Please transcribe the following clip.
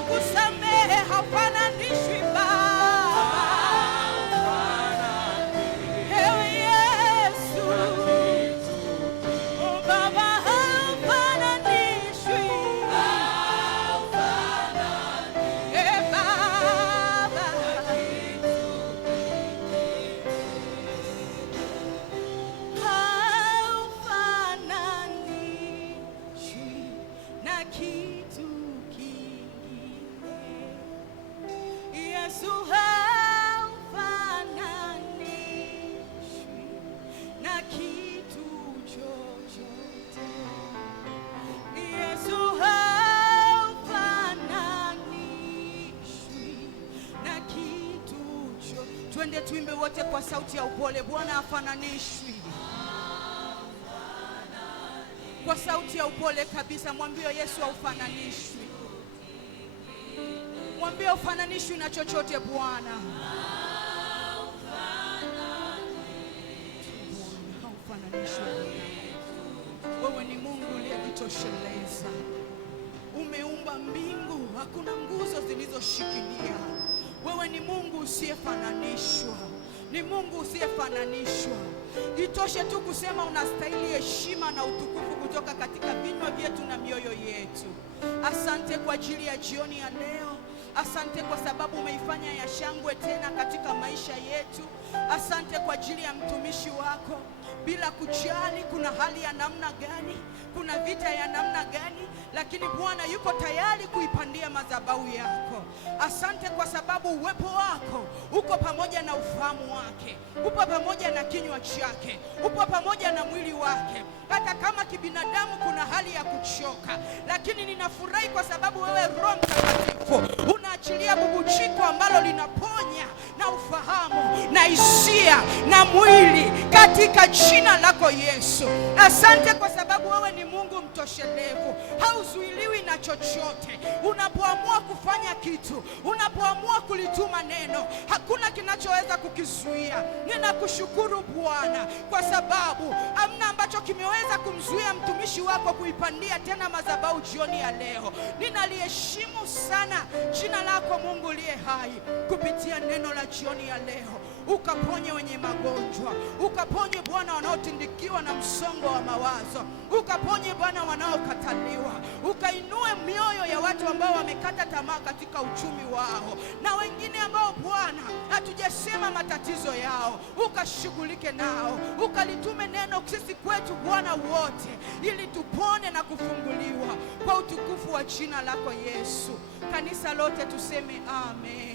kusamehe haufananishwi Baba. Ewe Yesu, oh Baba, haufananishwi. Baba, haufananishwi na kitu kingine. Yesu, haufananishwi na kitu chochote. Yesu, haufananishwi na kitu chochote. Twende tuimbe wote kwa sauti ya upole. Bwana hafananishwi. Kwa sauti ya upole kabisa mwambie Yesu haufananishwi. Mwambie haufananishwi na chochote Bwana. Haufananishwi. Wewe ni Mungu uliyejitosheleza. Umeumba mbingu, hakuna nguzo zilizoshikilia. Wewe ni Mungu usiyefananishwa. Ni Mungu usiyefananishwa. Itoshe tu kusema unastahili heshima na utukufu kutoka katika vinywa vyetu na mioyo yetu. Asante kwa ajili ya jioni ya leo. Asante kwa sababu umeifanya ya shangwe tena katika maisha yetu. Asante kwa ajili ya mtumishi wako. Bila kujali kuna hali ya namna gani, kuna vita ya namna gani, lakini Bwana yuko tayari kuipandia madhabahu yako. Asante kwa sababu uwepo wako uko pamoja na ufahamu wake, upo pamoja na kinywa chake, upo pamoja na mwili wake. Hata kama kibinadamu kuna hali ya kuchoka, lakini ninafurahi kwa sababu wewe Roho Mtakatifu unaachilia bubujiko ambalo linaponya na ufahamu na hisia na mwili katika jina lako Yesu. Asante kwa sababu wewe ni Mungu mtoshelevu, hauzuiliwi na chochote. Unapoamua kufanya kitu, unapoamua kulituma neno, hakuna kinachoweza kukizuia. Ninakushukuru Bwana kwa sababu hamna ambacho kimeweza kumzuia mtumishi wako kuipandia tena madhabahu jioni ya leo. Ninaliheshimu sana jina lako Mungu uliye hai kupitia neno la jioni ya leo. Ukaponye wenye magonjwa, ukaponye Bwana wanaotindikiwa na msongo wa mawazo, ukaponye Bwana wanaokataliwa, ukainue mioyo ya watu ambao wamekata tamaa katika uchumi wao, na wengine ambao Bwana hatujasema matatizo yao, ukashughulike nao, ukalitume neno sisi kwetu Bwana wote, ili tupone na kufunguliwa kwa utukufu wa jina lako Yesu. Kanisa lote tuseme amen.